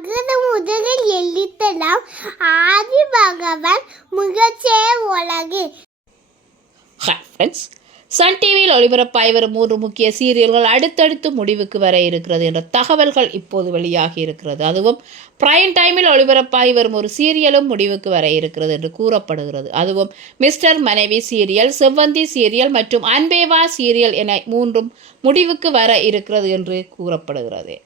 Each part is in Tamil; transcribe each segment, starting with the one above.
அகர முதலில் எழுத்தலாம். ஆதி பகவான் முகச்சே உலகு. ஹாய் ஃப்ரெண்ட்ஸ் சன் டிவியில் ஒளிபரப்பாய் வரும் மூன்று முக்கிய சீரியல்கள் அடுத்தடுத்து முடிவுக்கு வர இருக்கிறது என்ற தகவல்கள் இப்போது வெளியாகி இருக்கிறது. அதுவும் பிரைம் டைமில் ஒளிபரப்பாகி வரும் ஒரு சீரியலும் முடிவுக்கு வர இருக்கிறது என்று கூறப்படுகிறது. அதுவும் மிஸ்டர் மனைவி சீரியல் செவ்வந்தி சீரியல் மற்றும் அன்பேவா சீரியல் என மூன்றும் முடிவுக்கு வர இருக்கிறது என்று கூறப்படுகிறது.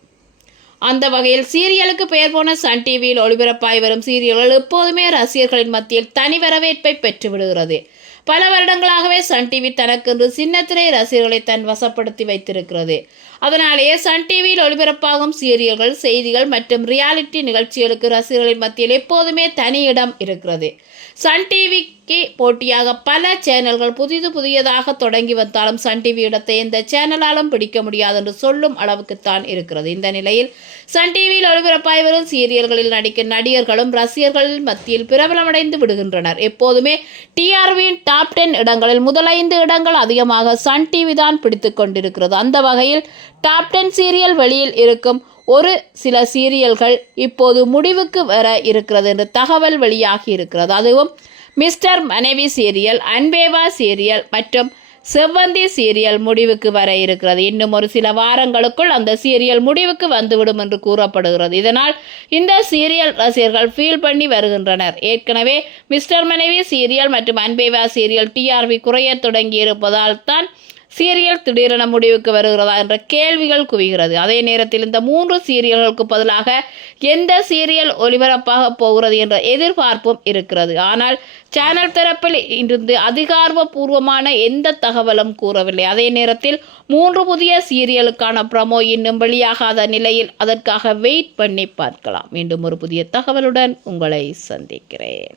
அந்த வகையில் சீரியலுக்கு பெயர் போன சன் டிவியில் ஒளிபரப்பாய் வரும் சீரியல்கள் எப்போதுமே ரசிகர்களின் மத்தியில் தனி வரவேற்பை பெற்று விடுகிறது. பல வருடங்களாகவே சன் டிவி தனக்கென்று சின்னத்திரை ரசிகர்களை தன் வசப்படுத்தி வைத்திருக்கிறது. அதனாலேயே சன் டிவியில் ஒளிபரப்பாகும் சீரியல்கள் செய்திகள் மற்றும் ரியாலிட்டி நிகழ்ச்சிகளுக்கு ரசிகர்களின் மத்தியில் எப்போதுமே தனி இடம் இருக்கிறது. சன் டிவிக்கு போட்டியாக பல சேனல்கள் புதிது புதியதாக தொடங்கி வந்தாலும் சன் டிவி இடத்தை எந்த சேனலாலும் பிடிக்க முடியாது என்று சொல்லும் அளவுக்குத்தான் இருக்கிறது. இந்த நிலையில் சன் டிவியில் ஒளிபரப்பாய் வரும் சீரியல்களில் நடிக்கும் நடிகர்களும் ரசிகர்களின் மத்தியில் பிரபலமடைந்து விடுகின்றனர். எப்போதுமே டிஆர்வியின் டாப் டென் இடங்களில் முதலைந்து இடங்கள் அதிகமாக சன் டிவி தான் பிடித்து கொண்டிருக்கிறது. அந்த வகையில் டாப் டென் சீரியல் வெளியில் இருக்கும் ஒரு சில சீரியல்கள் இப்போது முடிவுக்கு வர இருக்கிறது என்று தகவல் வெளியாகி இருக்கிறது. அதுவும் மிஸ்டர் மனைவி சீரியல் அன்பேவா சீரியல் மற்றும் செவ்வந்தி சீரியல் முடிவுக்கு வர இருக்கிறது. இன்னும் ஒரு சில வாரங்களுக்குள் அந்த சீரியல் முடிவுக்கு வந்துவிடும் என்று கூறப்படுகிறது. இதனால் இந்த சீரியல் ரசிகர்கள் ஃபீல் பண்ணி வருகின்றனர். ஏற்கனவே மிஸ்டர் மனைவி சீரியல் மற்றும் அன்பேவா சீரியல் டிஆர்பி குறைய தொடங்கி இருப்பதால் தான் சீரியல் திடீரென முடிவுக்கு வருகிறதா என்ற கேள்விகள் குவிகிறது. அதே நேரத்தில் இந்த மூன்று சீரியல்களுக்கு பதிலாக எந்த சீரியல் ஒளிபரப்பாக போகிறது என்ற எதிர்பார்ப்பும் இருக்கிறது. ஆனால் சேனல் தரப்பில் இருந்து அதிகாரப்பூர்வமான எந்த தகவலும் கூறவில்லை. அதே நேரத்தில் மூன்று புதிய சீரியலுக்கான ப்ரமோ இன்னும் வெளியாகாத நிலையில் அதற்காக வெயிட் பண்ணி பார்க்கலாம். மீண்டும் ஒரு புதிய தகவலுடன் உங்களை சந்திக்கிறேன்.